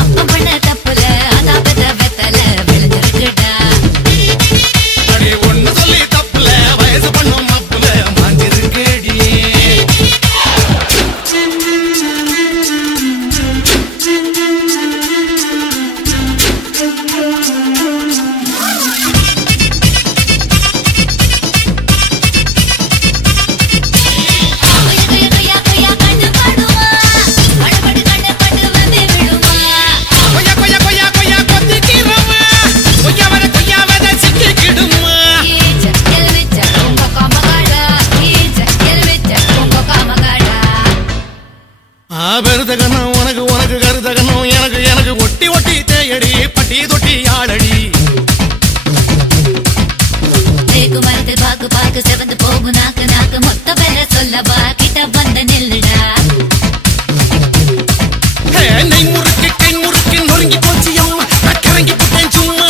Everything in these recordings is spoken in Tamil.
அப்ப பண்ண தப்புல அதா பெத்த வெத்தல விளைஞ்சிருக்குடா. அடி ஒண்ணு சொல்லி தப்புல வயசு பண்ணும் அப்புல மாஞ்சிருக்கேடி. பெருதகனும் உனக்கு உனக்கு கருதகனும் எனக்கு எனக்கு ஒட்டி ஒட்டி தேயடி பட்டி தொட்டி ஆடடி. தேக்கு மரத்தில் பாக்கு பாக்கு செவந்து போகும் நாக்கு நாக்கு மொத்த பேர சொல்லவா கிட்ட வந்த நெல்லுடா. நெய் முறுக்கு கை முறுக்கு நொறுங்கி போச்சு அம்மா கறங்கி போட்டேன் சும்மா.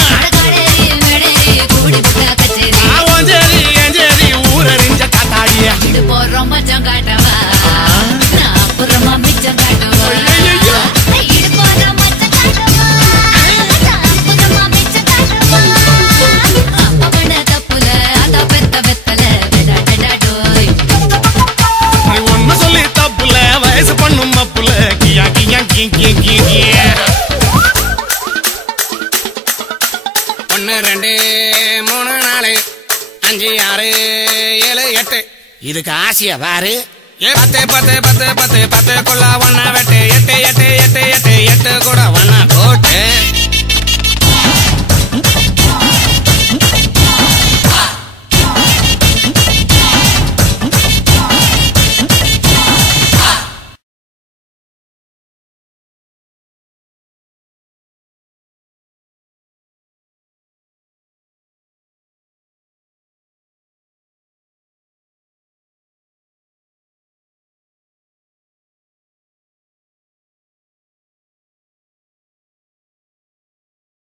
கூடி புட்ட கச்சேரி அஞ்சேரி ஊரறிஞ்ச காத்தாடிய இது போறோம் மச்சம் காட்டவா நான் அப்புறமா மிச்சம் காட்டவா. இது போறோம் மச்சம் காட்டவா நான் அப்புறமா மிச்சம் காட்டவா. அப்ப பண்ண தப்புல அதா பெத்த வெத்தல விடாடோய். ஒண்ணு சொல்லி தப்புல வயசு பண்ணும் அப்புல கியா கியா கி கி கி கியா. 1 2 3 4 5 6 7 8 இதுக்கு ஆசையா பாரு. 10 10 10 10 10 கொள்ள ஒன்னா வெட்டு